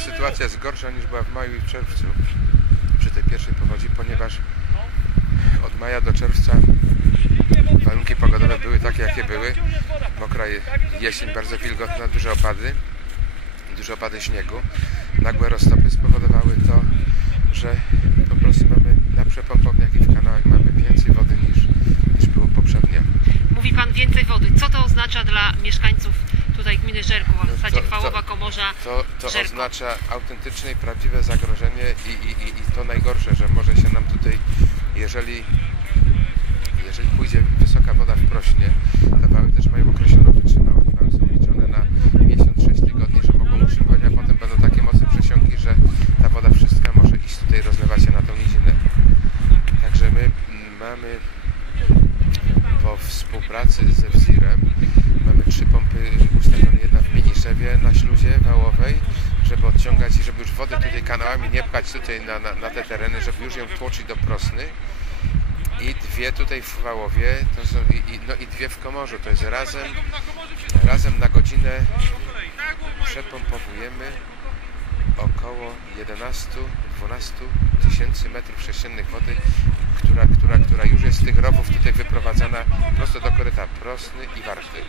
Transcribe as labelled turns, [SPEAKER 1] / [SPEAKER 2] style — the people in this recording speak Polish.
[SPEAKER 1] sytuacja jest gorsza niż była w maju i czerwcu przy tej pierwszej powodzi, ponieważ od maja do czerwca warunki pogodowe były takie, jakie były. Mokra je- jesień, bardzo wilgotna, duże opady, duże opady śniegu. Nagłe roztopy spowodowały to, że po prostu mamy na przepompowniach i w kanałach mamy więcej wody niż, niż było poprzednio.
[SPEAKER 2] Mówi Pan więcej wody. Co to oznacza dla mieszkańców Żerków, a w zasadzie
[SPEAKER 1] to-
[SPEAKER 2] Chwałowa, Komorza?
[SPEAKER 1] To, to oznacza autentyczne i prawdziwe zagrożenie i, i, i, i to najgorsze, że może się nam tutaj, jeżeli, jeżeli pójdzie wysoka woda w Prośnie, te wały też mają określoną wytrzymałość, wały są liczone na miesiąc, 6 tygodni, że mogą utrzymywać, a potem będą takie mocne przesiąki, że ta woda wszystka może iść tutaj, rozlewać się na tą nizinę. Także my mamy po współpracy ze WZIR-em mamy trzy pompy żeby odciągać i żeby już wodę tutaj kanałami nie pchać tutaj na, na, na te tereny, żeby już ją tłoczyć do Prosny. I dwie tutaj w Wałowie, to są, i, i, no i dwie w Komorzu, to jest razem, razem na godzinę przepompowujemy około 11-12 tysięcy metrów sześciennych wody, która, która, która już jest z tych rowów tutaj wyprowadzana prosto do koryta Prosny i Warty.